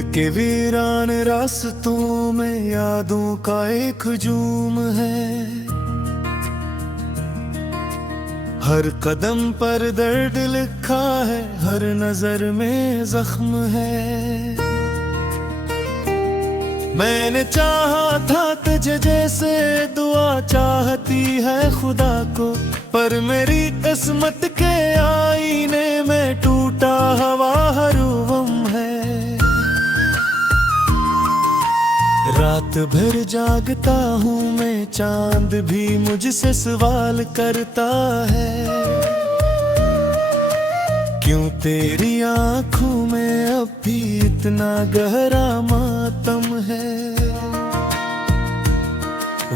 दिल के वीरान रास्तों में यादों का एक हजूम है। हर कदम पर दर्द लिखा है, हर नजर में जख्म है। मैंने चाहा था तुझे जैसे दुआ चाहती है खुदा को, पर मेरी किस्मत के आईने में टूटा हवा हरूवम है। रात भर जागता हूँ मैं, चांद भी मुझसे सवाल करता है, क्यों तेरी आंखों में अब भी इतना गहरा मातम है।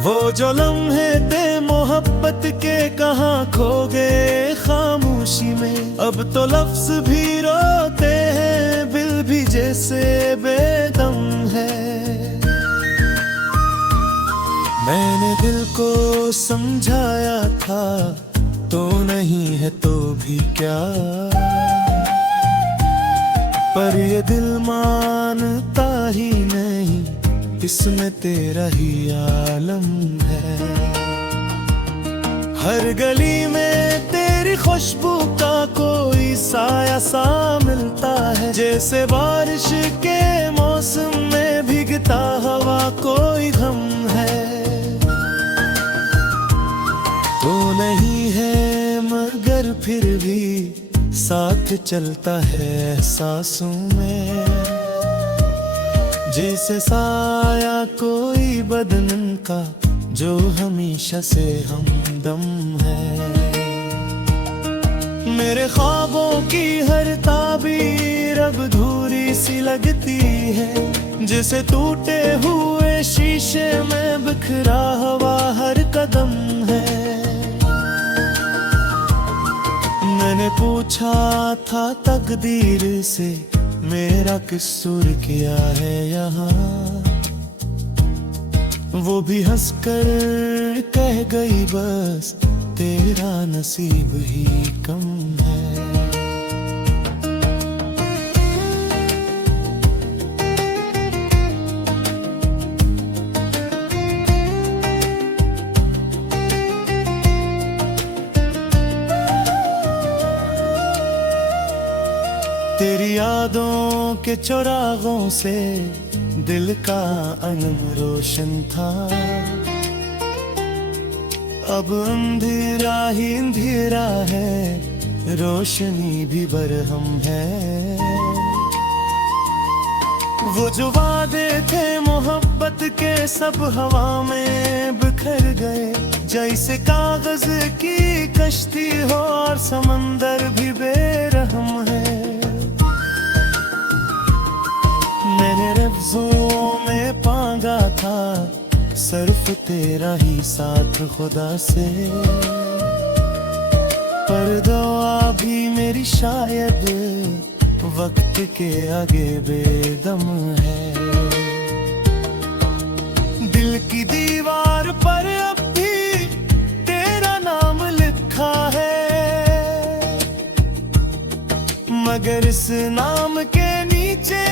वो जो लम्हे थे मोहब्बत के कहाँ खो गए खामोशी में, अब तो लफ्ज भी रोते हैं, दिल भी जैसे बेदम है। मैंने दिल को समझाया था, तो नहीं है तो भी क्या, पर ये दिल मानता ही नहीं, इसमें तेरा ही आलम है। हर गली में तेरी खुशबू का कोई साया सा मिलता है, जैसे बारिश के मौसम में भीगता हवा कोई गम है। तो नहीं है मगर फिर भी साथ चलता है एहसासों में, जैसे साया कोई बदन का जो हमेशा से हमदम है। मेरे ख्वाबों की हर ताबीर अब अधूरी सी लगती है, जैसे टूटे हुए शीशे में बिखरा हुआ हर कदम है। मैंने पूछा था तकदीर से, मेरा कसूर क्या है यहाँ, वो भी हंसकर कह गई बस तेरा नसीब ही कम है। तेरी यादों के चौराहों से दिल का अनम रोशन था, अब अंधेरा ही अंधेरा है, रोशनी भी बरहम है। वो जो वादे थे मोहब्बत के सब हवा में बिखर गए, जैसे कागज की कश्ती हो और समंदर भी बेरहम है। मैंने लफ्ज़ों में पांगा था सिर्फ तेरा ही साथ खुदा से, पर दुआ भी मेरी शायद वक्त के आगे बेदम है। दिल की दीवार पर अब भी तेरा नाम लिखा है, मगर इस नाम के नीचे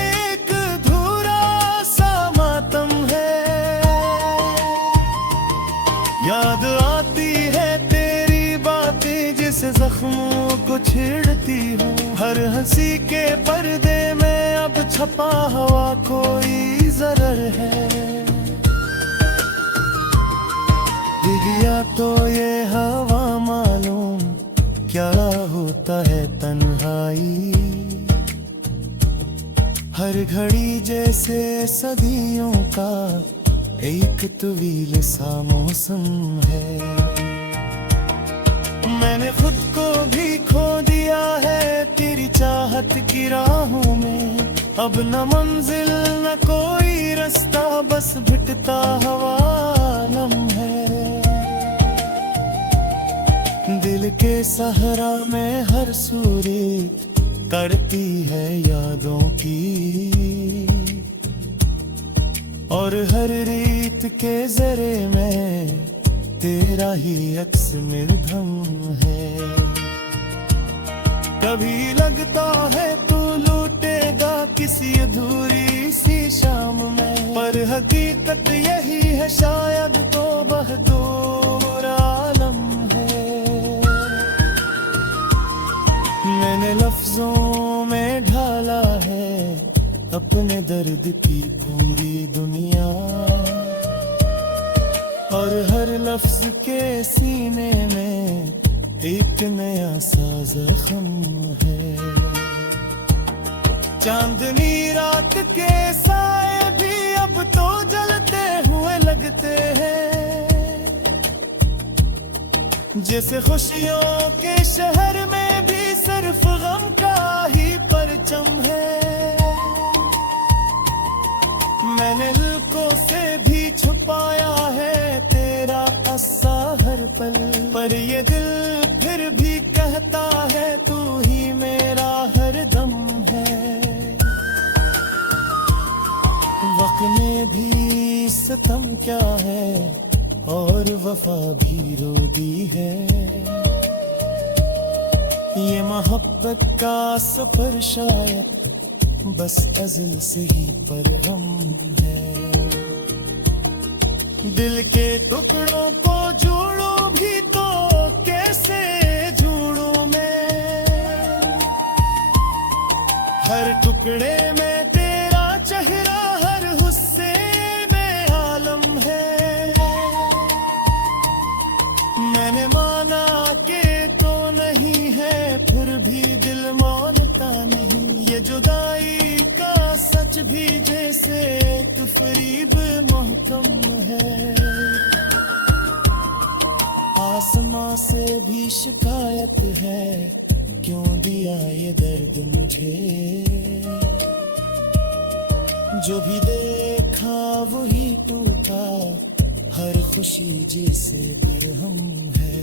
याद आती है तेरी बातें, जिस जख्मों को छेड़ती हूँ। हर हंसी के पर्दे में अब छपा हुआ कोई जरर है। दिया तो ये हवा मालूम क्या होता है तन्हाई, हर घड़ी जैसे सदियों का एक तवील सा मौसम है। मैंने खुद को भी खो दिया है तेरी चाहत की राहों में, अब न मंजिल न कोई रास्ता, बस भिटता हवा आलम है। दिल के सहरा में हर सूरत करती है यादों की, और हर रीत के जरे में तेरा ही अक्स निर्धम है। कभी लगता है तू लूटेगा किसी अधूरी सी शाम में, पर हकीकत यही है शायद तो बहादुर आलम है। मैंने लफ्जों में ढाला है अपने दर्द की पूरी दुनिया, और हर लफ्ज के सीने में एक नया सा जख्म है। चांदनी रात के साए भी अब तो जलते हुए लगते हैं, जैसे खुशियों के शहर में भी सिर्फ गम का ही परचम है। मैंने दिलों से भी छुपाया है तेरा अस्सा हर पल, पर ये दिल फिर भी कहता है तू ही मेरा हर दम है। वक्त में भी सितम क्या है और वफा भी रो दी है, ये मोहब्बत का सफर शायद बस अज़ल से ही पर हम है। दिल के टुकड़ों को जोड़ो भी तो कैसे जोड़ूं मैं, हर टुकड़े में तेरा चेहरा हर हुस्से में आलम है। मैंने माना कि तो नहीं है फिर भी दिल मानता नहीं, ये जुदाई का सच भी जैसे एक फरीब मोहकम है। आसमां से भी शिकायत है क्यों दिया ये दर्द मुझे, जो भी देखा वही टूटा हर खुशी जैसे दिरहम है।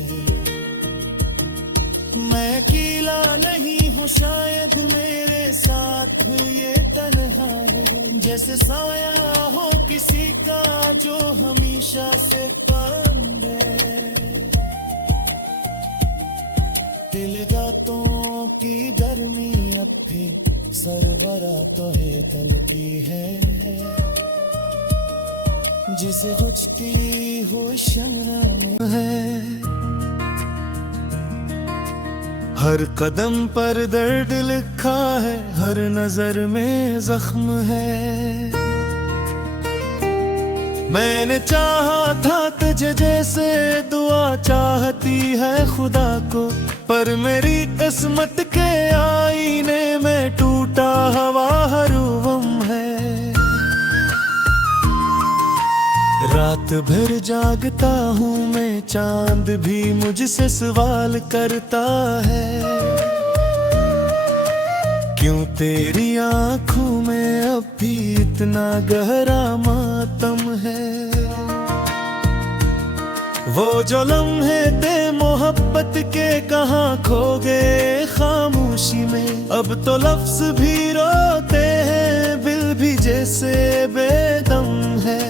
मैं अकेला नहीं हूँ शायद मेरे साथ ये तन्हा है, जैसे साया हो किसी का जो हमेशा से बंद है। दिल गातों की गर्मी अब भी सरबरा तो है तन की है, जिसे खुजती हो शर्म है। हर कदम पर दर्द लिखा है, हर नजर में जख्म है। मैंने चाहा था तुझे जैसे दुआ चाहती है खुदा को, पर मेरी किस्मत के आईने में टूटा हवा हर वम है। रात भर जागता हूँ मैं, चांद भी मुझसे सवाल करता है, क्यों तेरी आंखों में अब भी इतना गहरा मातम है। वो जो लम्हे थे मोहब्बत के कहाँ खो गए खामोशी में, अब तो लफ्ज भी रोते हैं दिल भी जैसे बेदम है।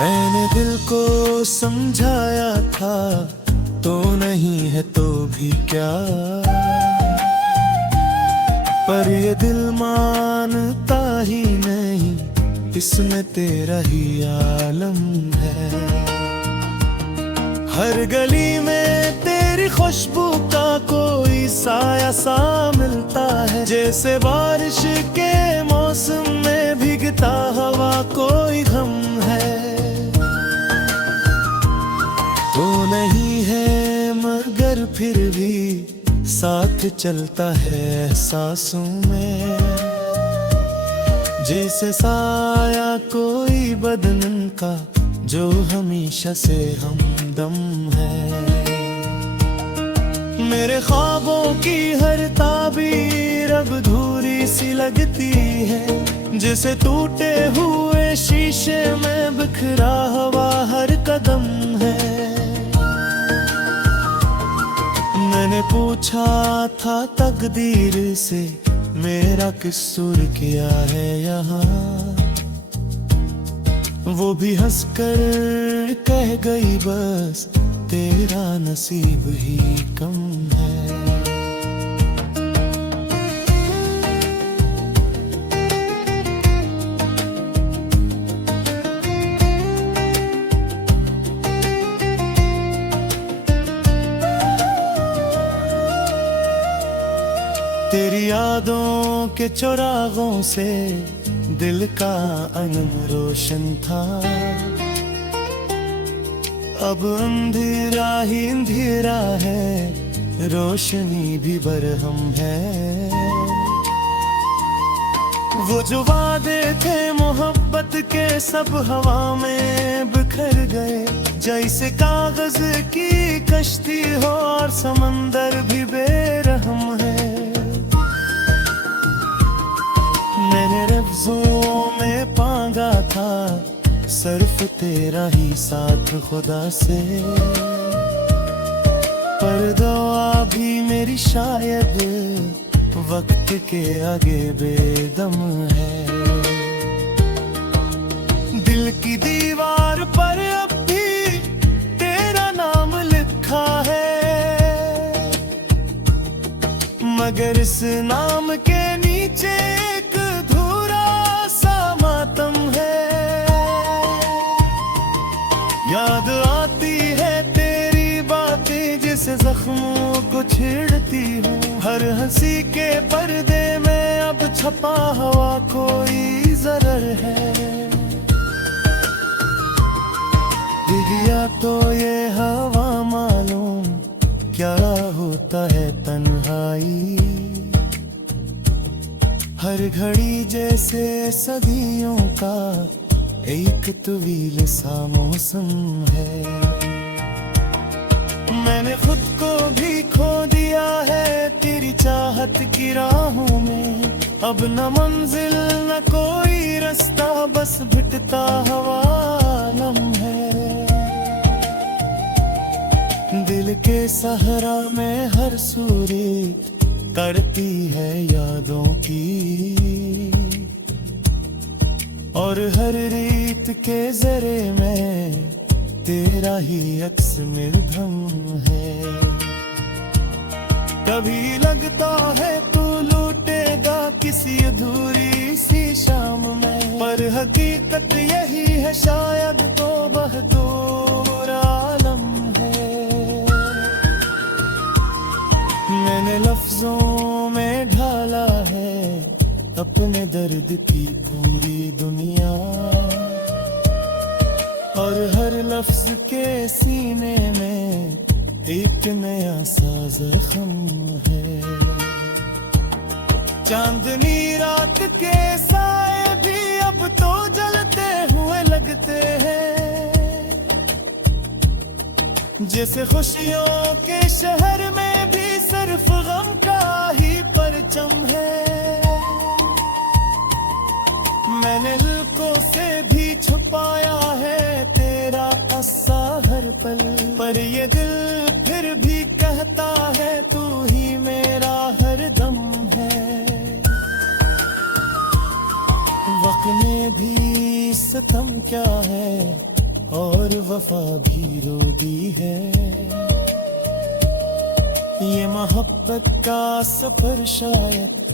मैंने दिल को समझाया था तो नहीं है तो भी क्या, पर ये दिल मानता ही नहीं, इसमें तेरा ही आलम है। हर गली में तेरी खुशबू का कोई साया सा मिलता है, जैसे बारिश के मौसम में भीगता हवा कोई गम है। तो नहीं है मगर फिर भी साथ चलता है सांसों में, जैसे साया कोई बदन का जो हमेशा से हमदम है। मेरे ख्वाबों की हर ताबीर अब अधूरी सी लगती है, जैसे टूटे हुए शीशे में बिखरा हुआ हर कदम है। मैंने पूछा था तकदीर से मेरा किसूर किया है यहाँ, वो भी हंसकर कह गई बस तेरा नसीब ही कम है। यादों के चौराहों से दिल का अनम रोशन था। अब अंधेरा ही अंधेरा है, रोशनी भी बरहम है। वो जो वादे थे मोहब्बत के सब हवा में बिखर गए, जैसे कागज की कश्ती हो और समंदर भी बेरहम है। मैंने लफ्ज़ों में पांगा था सिर्फ तेरा ही साथ खुदा से, पर दुआ भी मेरी शायद वक्त के आगे बेदम है। दिल की दीवार पर अब भी तेरा नाम लिखा है, मगर इस नाम के नीचे एक अधूरा सा मातम है। याद आती है तेरी बातें जिसे जख्मों को छेड़ती हूँ, हर हंसी के पर्दे में अब छपा हुआ कोई जरर है। दिया तो ये हवा मालूम क्या होता है तन्हाई, हर घड़ी जैसे सदियों का एक तवील सा मौसम है। मैंने खुद को भी खो दिया है तेरी चाहत की राहों में, अब न मंजिल न कोई रास्ता, बस भिटता हवा आलम है। दिल के सहरा में हर सूरत करती है यादों की, और हर रीत के जरे में तेरा ही अक्स निर्धम है। कभी लगता है तू लूटेगा किसी अधूरी सी शाम में, पर हकीकत यही है शायद तो बहदूर आलम है। मैंने लफ्जों में ढाला है अपने दर्द की पूरी दुनिया, और हर लफ्ज के सीने में एक नया सा जख्म है। चांदनी रात के साए भी अब तो जलते हुए लगते हैं, जैसे खुशियों के शहर में भी सिर्फ गम का ही परचम है। मैंने लुकों से भी छुपाया है तेरा अस्सा हर पल, पर ये दिल फिर भी कहता है तू ही मेरा हर दम है। वक्त में भी सितम क्या है और वफा भी रो दी है, ये मोहब्बत का सफर शायद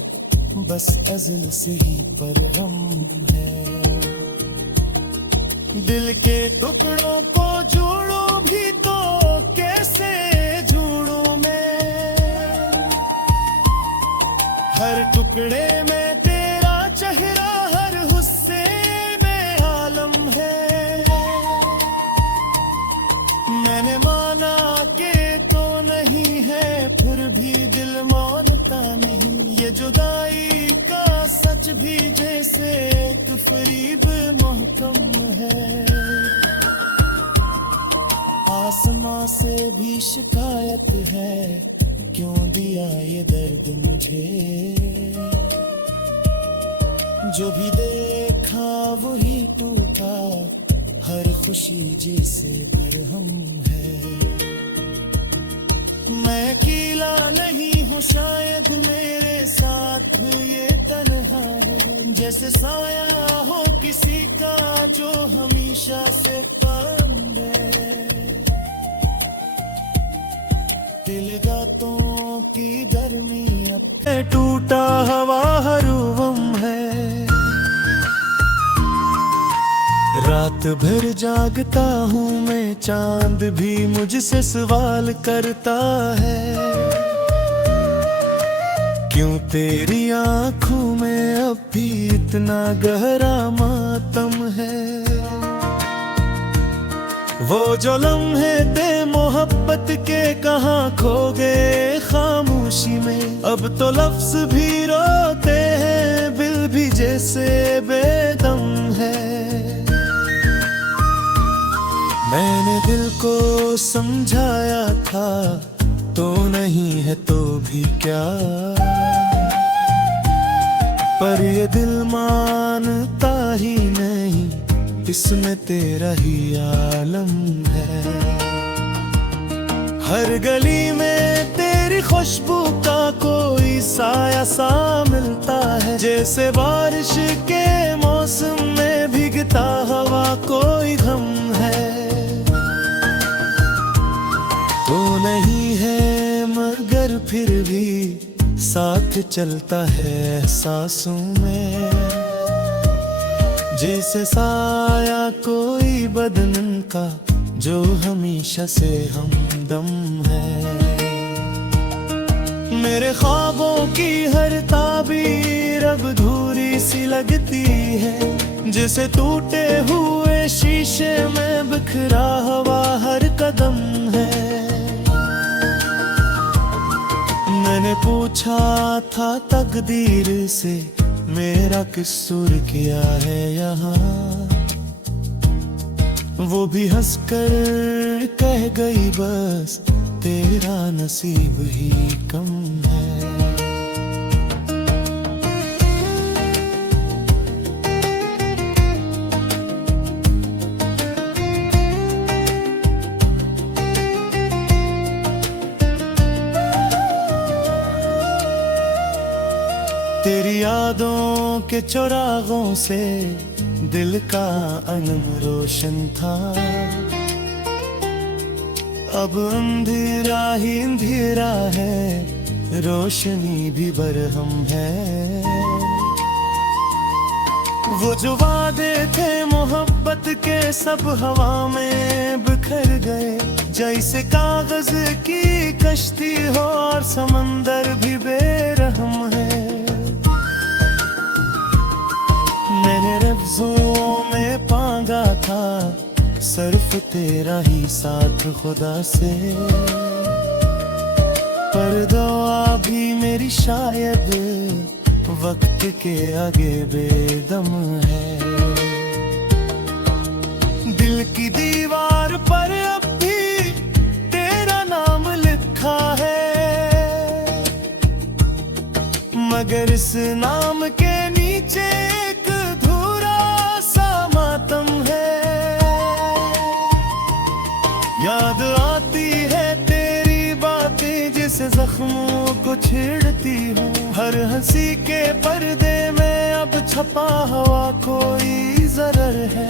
बस अज़ल से ही परगम है। दिल के टुकड़ों को जोड़ो भी तो कैसे जोड़ूं मैं, हर टुकड़े में तेरा चेहरा, हर हुस्से में आलम है। मैंने माना कि तो नहीं है, फिर भी दिल मानता नहीं, ये जुदाई का सच भी जैसे एक फरीब मोहकम है। आसमां से भी शिकायत है, क्यों दिया ये दर्द मुझे, जो भी देखा वही टूटा, हर खुशी जैसे बरहम है। मैं अकेला नहीं हूँ शायद, मेरे साथ ये तन्हा है, जैसे साया हो किसी का जो हमेशा से बंद है। दिल गातों की गर्मी अब टूटा हवा हरूवम है। रात भर जागता हूँ मैं, चांद भी मुझसे सवाल करता है, क्यों तेरी आंखों में अब भी इतना गहरा मातम है। वो जो लम्हे थे मोहब्बत के कहाँ खो गए खामोशी में। अब तो लफ्ज भी रोते हैं, दिल भी जैसे बेदम है। मैंने दिल को समझाया था तो नहीं है तो भी क्या, पर ये दिल मानता ही नहीं, इसमें तेरा ही आलम है। हर गली में तेरी खुशबू का कोई साया सा मिलता है, जैसे बारिश के मौसम में भीगता हवा कोई गम है। तो नहीं है मगर फिर भी साथ चलता है एहसासों में, जैसे साया कोई बदन का जो हमेशा से हमदम है। मेरे ख्वाबों की हर ताबीर अब अधूरी सी लगती है, जैसे टूटे हुए शीशे में बिखरा हुआ हर कदम है। मैंने पूछा था तकदीर से मेरा किस्सूर किया है यहाँ, वो भी हंसकर कह गई बस तेरा नसीब ही कम है। तेरी यादों के चौराहों से दिल का अनम रोशन था, अब अंधेरा ही अंधेरा है, रोशनी भी बरहम है। वो जो वादे थे मोहब्बत के सब हवा में बिखर गए, जैसे कागज की कश्ती हो और समंदर भी बेरहम है। मैंने लफ्ज़ों में पांगा था सिर्फ तेरा ही साथ खुदा से, पर दुआ भी मेरी शायद वक्त के आगे बेदम है। दिल की दीवार पर अब भी तेरा नाम लिखा है, मगर इस नाम के नीचे याद आती है तेरी बातें जिसे जख्मों को छेड़ती हूँ। हर हंसी के पर्दे में अब छपा हुआ कोई जरर है।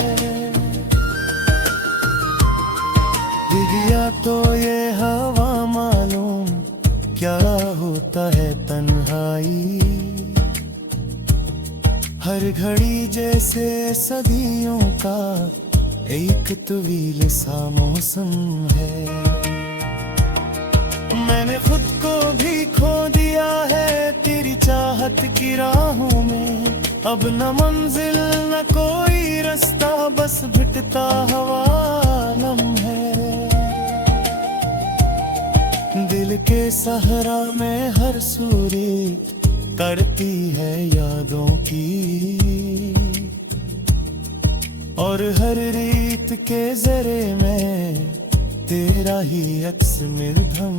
दिया तो ये हवा मालूम क्या होता है तन्हाई, हर घड़ी जैसे सदियों का एक तवील सा मौसम है। मैंने खुद को भी खो दिया है तेरी चाहत की राहों में, अब न मंजिल न कोई रास्ता, बस भिटता हवा आलम है। दिल के सहरा में हर सूरत करती है यादों की, और हर रीत के जरे में तेरा ही अक्स निर्धम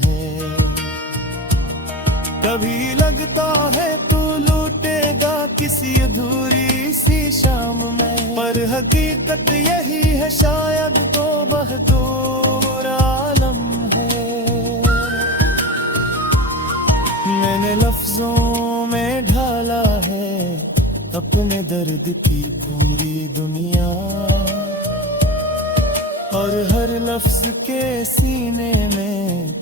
है। कभी लगता है तू लूटेगा किसी अधूरी सी शाम में, पर हकीकत यही है शायद तो बहदूर आलम है। मैंने लफ्जों में ढाला है अपने दर्द की पूरी दुनिया, और हर लफ्ज के सीने में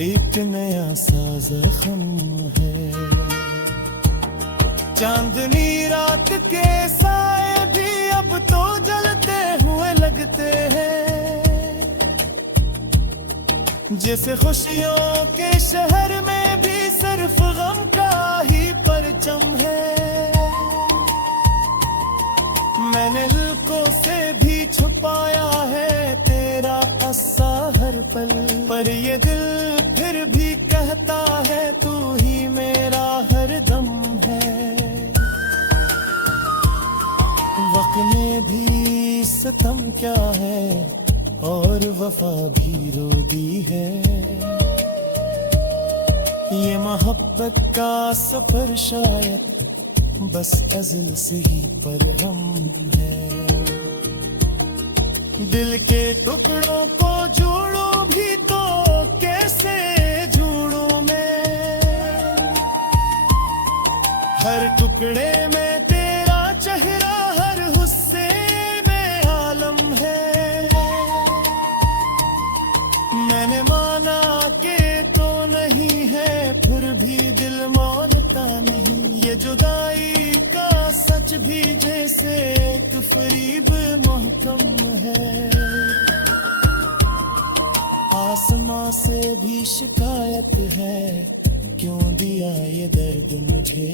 एक नया सा जख्म है। चांदनी रात के साए भी अब तो जलते हुए लगते हैं, जैसे खुशियों के शहर में भी सिर्फ गम का परचम है। मैंने दिल से भी छुपाया है तेरा अस्सा हर पल, पर ये दिल फिर भी कहता है तू ही मेरा हर दम है। वक्त में भी सितम क्या है और वफा भी रो दी है। ये मोहब्बत का सफर शायद बस अज़ल से ही पर हम है। दिल के टुकड़ों को जोड़ो भी तो कैसे जोड़ूं मैं। हर टुकड़े में तेरा चेहरा, हर हुस्से में आलम है। मैंने माना कि तो नहीं है, फिर भी दिल मानता नहीं। ये जुदाई का सच भी जैसे एक फरीब महकम है। आसमां से भी शिकायत है, क्यों दिया ये दर्द मुझे।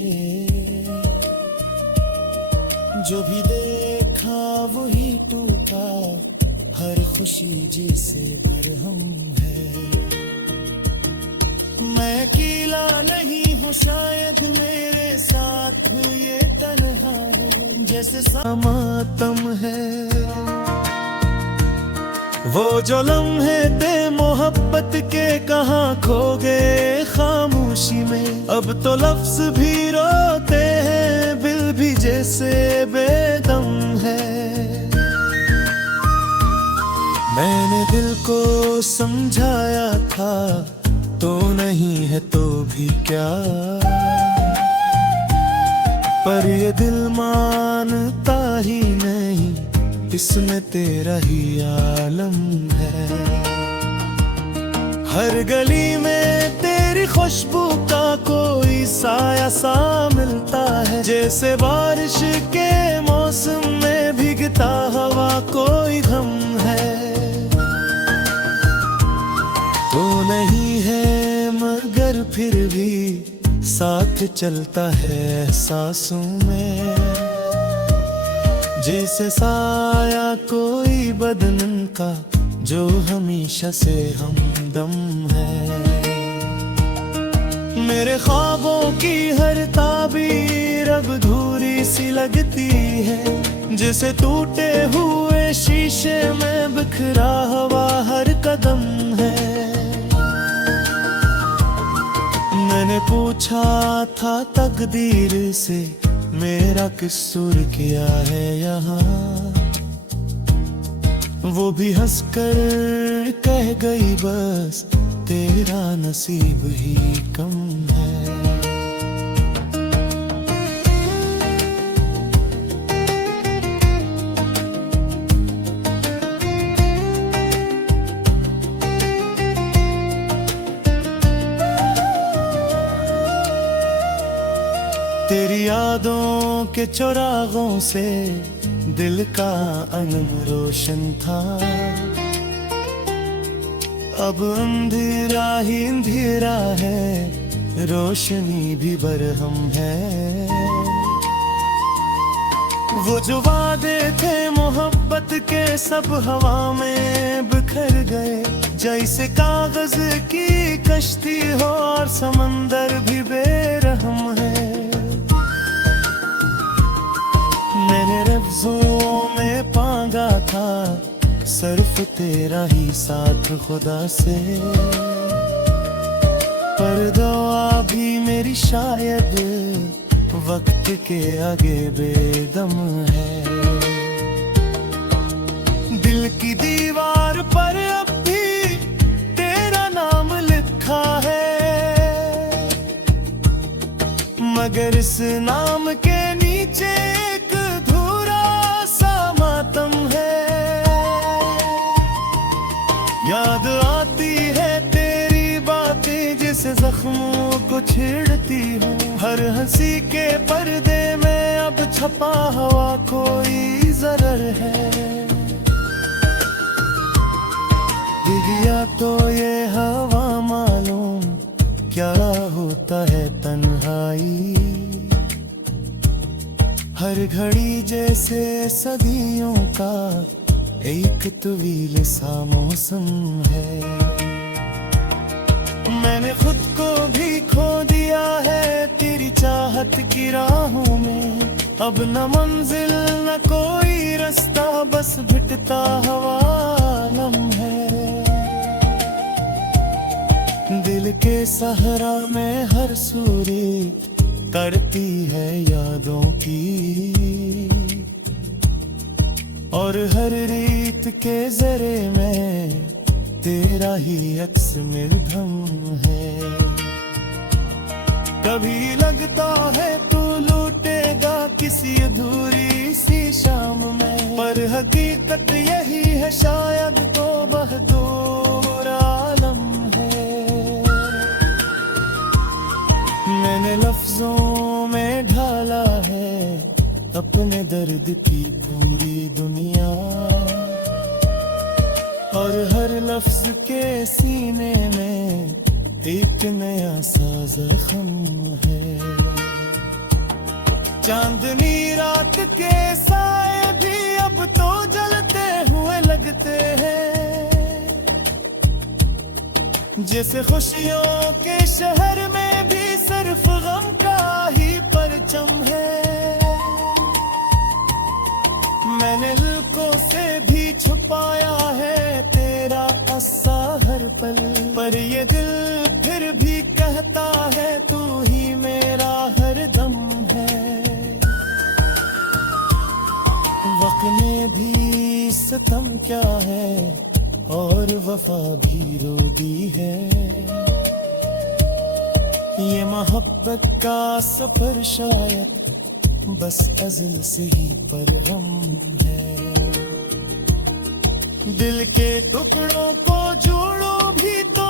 जो भी देखा वही टूटा, हर खुशी जिसे बरहम है। मैं अकेला नहीं हूँ शायद, मेरे साथ ये तन्हा है जैसे समातम है। वो जो लम्हे थे मोहब्बत के कहाँ खो गए खामोशी में। अब तो लफ्ज भी रोते हैं, दिल भी जैसे बेदम है। मैंने दिल को समझाया था तो नहीं है तो भी क्या, पर ये दिल मानता ही नहीं, इसमें तेरा ही आलम है। हर गली में तेरी खुशबू का कोई साया सा मिलता है, जैसे बारिश के मौसम में भीगता हवा कोई गम है। तो नहीं है मगर फिर भी साथ चलता है एहसासों में, जैसे साया कोई बदन का जो हमेशा से हमदम है। मेरे ख्वाबों की हर ताबीर अब अधूरी सी लगती है, जैसे टूटे हुए शीशे में बिखरा हुआ हर कदम है। मैंने पूछा था तकदीर से, मेरा किसूर किया है यहाँ, वो भी हंसकर कह गई बस तेरा नसीब ही कम है। तेरी यादों के चौराहों से दिल का अनम रोशन था, अब अंधेरा ही अंधेरा है, रोशनी भी बरहम है। वो जो वादे थे मोहब्बत के सब हवा में बिखर गए, जैसे कागज की कश्ती हो और समंदर भी बेरहम है। मैंने लफ्ज़ों में पांगा था सिर्फ तेरा ही साथ खुदा से, पर दुआ भी मेरी शायद वक्त के आगे बेदम है। दिल की दीवार पर अब भी तेरा नाम लिखा है, मगर इस नाम के नीचे एक अधूरा सा मातम है। याद आती है तेरी बातें जिसे जख्मों को छेड़ती हूँ, हर हंसी के पर्दे में अब छपा हुआ कोई जरर है। दिया तो ये हवा मालूम क्या होता है तन्हाई, का एक तवील सा मौसम है। मैंने खुद को भी खो दिया है तेरी चाहत की राहों में। अब न मंजिल न कोई रास्ता, बस भिटता हवा आलम है। दिल के सहरा में हर सूरत करती है यादों की, और हर रीत के जरे में तेरा ही अक्स निर्धम है। कभी लगता है तू लूटेगा किसी अधूरी सी शाम में, पर हकीकत यही है शायद तो बहादुर आलम है। मैंने लफ्जों में ढाला है अपने दर्द की पूरी दुनिया, और हर लफ्ज के सीने में एक नया सा जख्म है। चांदनी रात के साए भी अब तो जलते हुए लगते हैं, जैसे खुशियों के शहर में भी सिर्फ गम का ही परचम है। मैंने लुकों से भी छुपाया है तेरा अस्सा हर पल, पर ये दिल फिर भी कहता है तू ही मेरा हर दम है। वक्त में भी सितम क्या है और वफा भी रो दी है। ये मोहब्बत का सफर शायद बस अज़ल से ही परगम है। दिल के टुकड़ों को जोड़ो भी तो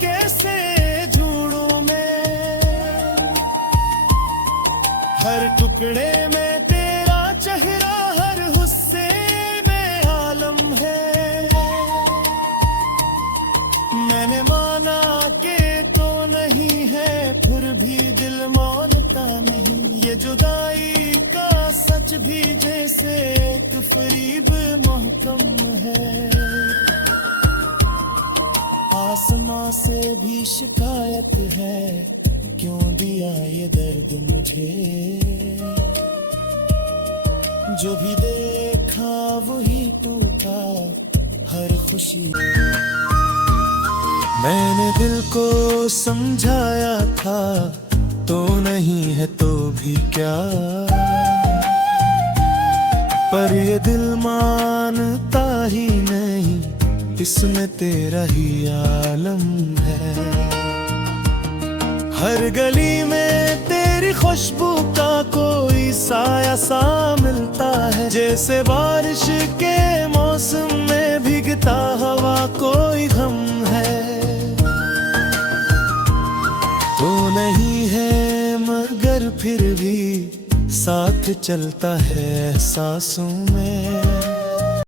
कैसे जोड़ूं मैं, हर टुकड़े में तेरा चेहरा, हर हुस्से में आलम है। मैंने माना कि तो नहीं है, फिर भी दिल मानता नहीं। ये जुदाई का सच भी जैसे एक फरीब महकम है। आसमां से भी शिकायत है, क्यों दिया ये दर्द मुझे। जो भी देखा वही टूटा, हर खुशी। मैंने दिल को समझाया था तो नहीं है तो भी क्या, पर ये दिल मानता ही नहीं, इसमें तेरा ही आलम है। हर गली में तेरी खुशबू का कोई साया सा मिलता है, जैसे बारिश के मौसम में भीगता हवा कोई गम है। तो नहीं है मगर फिर भी साथ चलता है सांसों में।